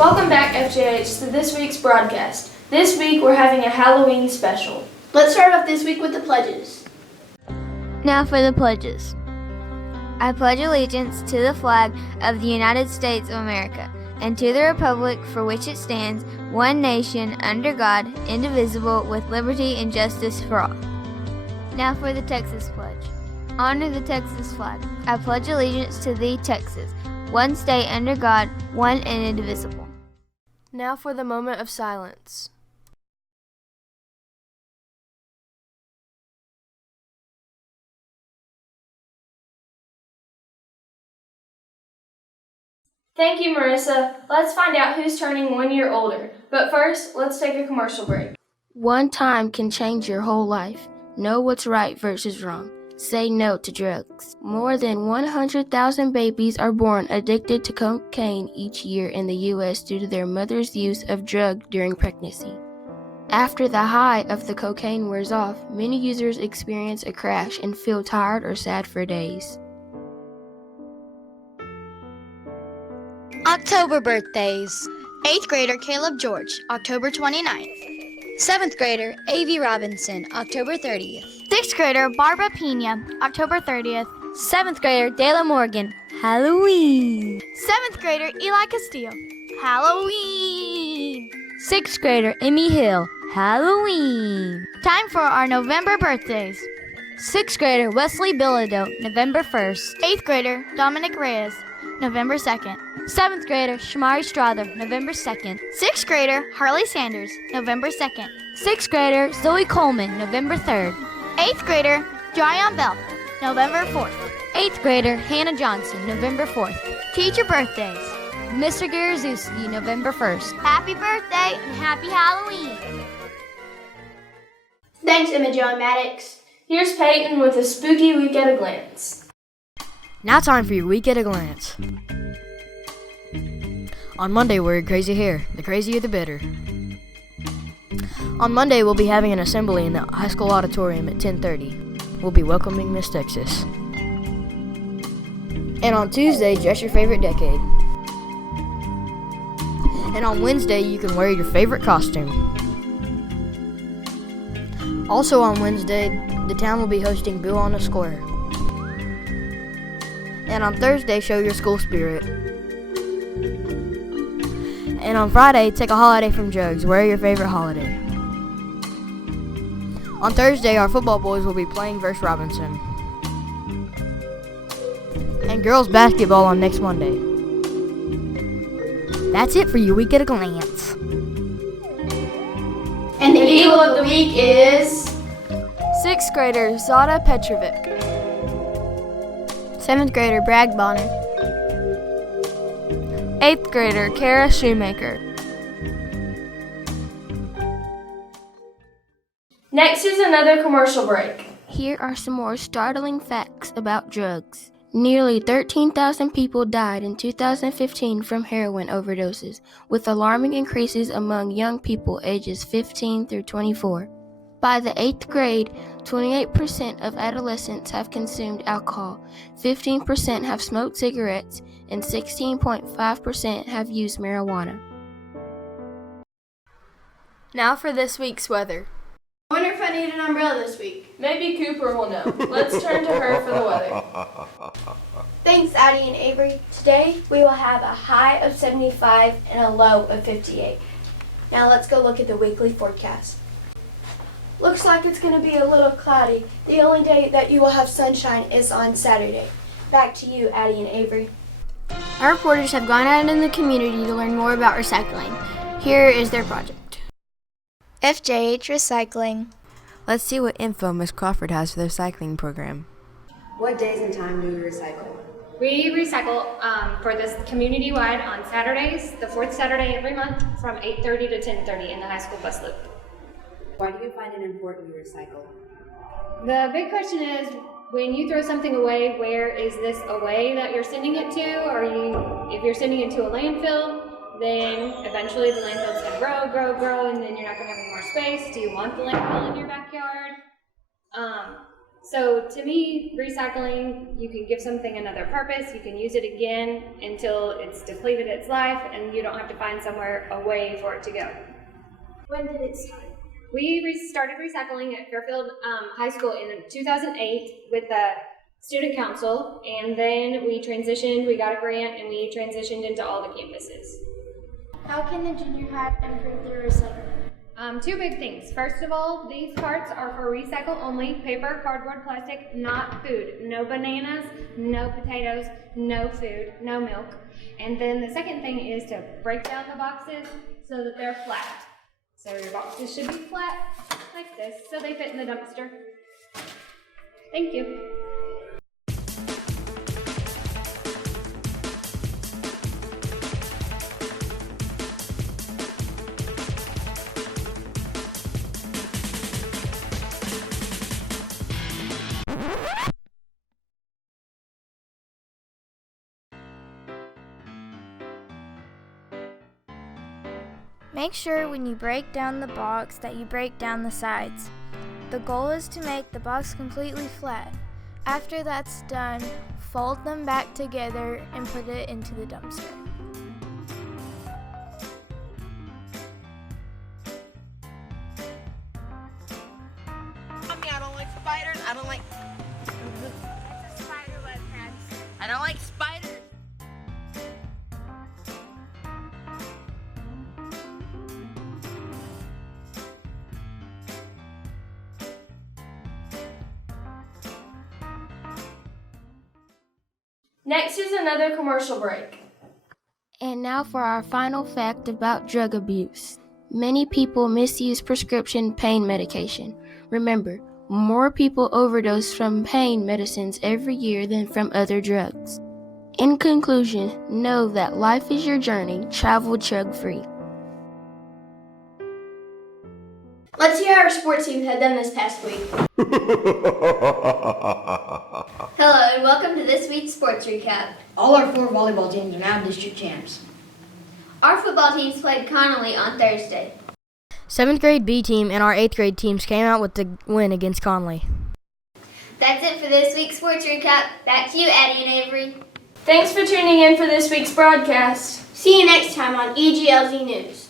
Welcome back, FJH, to this week's broadcast. This week we're having a Halloween special. Let's start off this week with the pledges. Now for the pledges. I pledge allegiance to the flag of the United States of America and to the republic for which it stands, one nation, under God, indivisible, with liberty and justice for all. Now for the Texas pledge. Honor the Texas flag. I pledge allegiance to thee, Texas, one state under God, one and indivisible. Now for the moment of silence. Thank you, Marissa. Let's find out who's turning 1 year older. But first, let's take a commercial break. One time can change your whole life. Know what's right versus wrong. Say no to drugs. More than 100,000 babies are born addicted to cocaine each year in the U.S. due to their mother's use of drugs during pregnancy. After the high of the cocaine wears off, many users experience a crash and feel tired or sad for days. October birthdays. 8th grader Caleb George, October 29th. 7th grader A.V. Robinson, October 30th. 6th grader Barbara Pena, October 30th. 7th grader Dayla Morgan, Halloween. 7th grader Eli Castillo, Halloween. 6th grader Emmy Hill, Halloween. Time for our November birthdays. 6th grader Wesley Bilodeau, November 1st. 8th grader Dominic Reyes, November 2nd. 7th grader Shamari Strother, November 2nd. 6th grader Harley Sanders, November 2nd. 6th grader Zoe Coleman, November 3rd. 8th grader Jyon Bell, November 4th. 8th grader Hannah Johnson, November 4th. Teacher birthdays. Mr. Garzewski, November 1st. Happy birthday and happy Halloween. Thanks, Imogen Maddox. Here's Peyton with a spooky week at a glance. Now time for your week at a glance. On Monday, wear your crazy hair. The crazier, the better. On Monday, we'll be having an assembly in the high school auditorium at 10:30. We'll be welcoming Miss Texas. And on Tuesday, dress your favorite decade. And on Wednesday, you can wear your favorite costume. Also on Wednesday, the town will be hosting Boo on the Square. And on Thursday, show your school spirit. And on Friday, take a holiday from drugs. Wear your favorite holiday. On Thursday, our football boys will be playing versus Robinson. And girls basketball on next Monday. That's it for your week at a glance. And the Eagle of the Week is 6th grader Zada Petrovic. 7th grader Bragg Bonner. 8th grader Kara Shoemaker. Next is another commercial break. Here are some more startling facts about drugs. Nearly 13,000 people died in 2015 from heroin overdoses, with alarming increases among young people ages 15 through 24. By the 8th grade, 28% of adolescents have consumed alcohol, 15% have smoked cigarettes, and 16.5% have used marijuana. Now for this week's weather. I wonder if I need an umbrella this week. Maybe Cooper will know. Let's turn to her for the weather. Thanks, Addie and Avery. Today we will have a high of 75 and a low of 58. Now let's go look at the weekly forecast. Looks like it's going to be a little cloudy. The only day that you will have sunshine is on Saturday. Back to you, Addie and Avery. Our reporters have gone out in the community to learn more about recycling. Here is their project. FJH Recycling. Let's see what info Ms. Crawford has for the recycling program. What days and time do we recycle? We recycle for this community-wide on Saturdays, the fourth Saturday every month, from 8:30 to 10:30 in the high school bus loop. Why do you find it important to recycle? The big question is, when you throw something away, where is this away that you're sending it to? If you're sending it to a landfill, then eventually the landfill's gonna grow, and then you're not gonna have any more space. Do you want the landfill in your backyard? So to me, recycling, you can give something another purpose, you can use it again until it's depleted its life, and you don't have to find somewhere away for it to go. When did it start? We started recycling at Fairfield High School in 2008 with the student council, and then we got a grant, and we transitioned into all the campuses. How can the junior high improve their recycling? Two big things. First of all, these carts are for recycle only, paper, cardboard, plastic, not food. No bananas, no potatoes, no food, no milk. And then the second thing is to break down the boxes so that they're flat. So your boxes should be flat, like this, so they fit in the dumpster. Thank you. Make sure when you break down the box that you break down the sides. The goal is to make the box completely flat. After that's done, fold them back together and put it into the dumpster. I don't like spiders. I don't like. It's a spider web, Max. I don't like spiders. Next is another commercial break. And now for our final fact about drug abuse. Many people misuse prescription pain medication. Remember, more people overdose from pain medicines every year than from other drugs. In conclusion, know that life is your journey. Travel drug-free. Let's see how our sports teams had done this past week. Hello and welcome to this week's sports recap. All our 4 volleyball teams are now district champs. Our football teams played Connolly on Thursday. 7th grade B team and our 8th grade teams came out with the win against Conley. That's it for this week's sports recap. Back to you, Addie and Avery. Thanks for tuning in for this week's broadcast. See you next time on EGLZ News.